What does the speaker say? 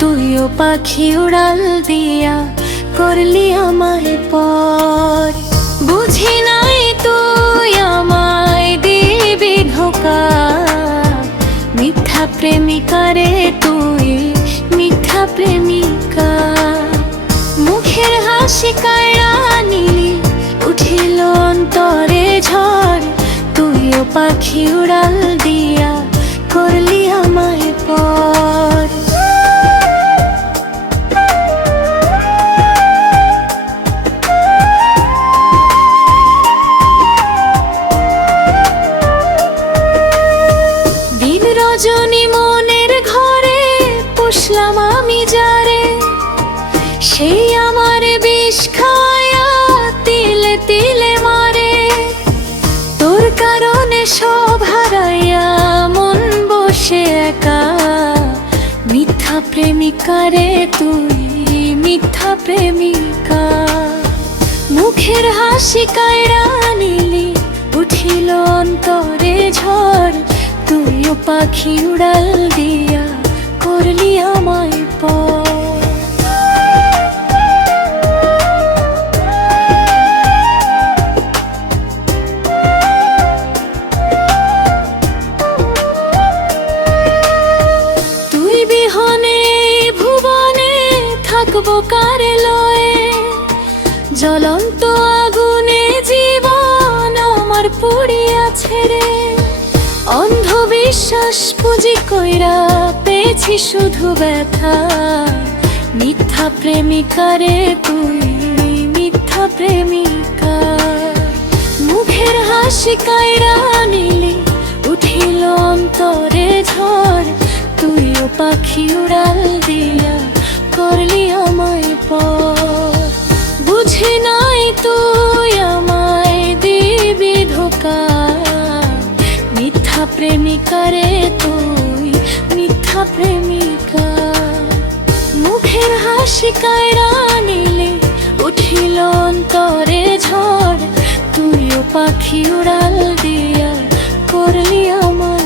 তুইও পাখি উড়াল দিয়া করলি আমায় পর। বুঝি নাই তুই আমায় দিবি ধোঁকা, মিথ্যা প্রেমিকা রে তুই মিথ্যা প্রেমিকা। মুখের হাসি কায়রা নিলি উঠিল অন্তরে ঝড়, তুইও পাখি উড়াল দিয়া করলি আমায় পর। দিন রজনী মনের ঘরে পুষলাম আমি যারে, সেই আমার বিষ খায়া তিলে তিলে মারে। তোর কারণে সব হারাইয়া মন বসে একা, মিথ্যা প্রেমিকা রে তুই মিথ্যা প্রেমিকা। মুখের হাসি কায়রা নিলি উঠিল অন্তরে ঝড়, তুইও পাখি উড়াল দিয়া করলি আমায় পর। তুই বিহনে ভুবনে থাকবো কারে লয়ে, জ্বলন্ত আগুনে জীবন আমার পুড়িয়াছে রে। অন্ধবিশ্বাস পুঁজি কইরা পেয়েছি শুধু ব্যথা, মিথ্যা প্রেমিকা রে তুই মিথ্যা প্রেমিকা। মুখের হাসি কায়রা নিলি উঠিল অন্তরে ঝড়, তুইও পাখি উড়াল দিয়া করলি আমায় পর। বুঝি নাই তুই আমায় দিবি ধোঁকা, মিথ্যা প্রেমিকা রে তুই মিথ্যা প্রেমিকা। মুখের হাসি কায়রা নিলে উঠিল অন্তরে ঝড়, তুইও পাখি উড়াল দিয়া করলি আমায়।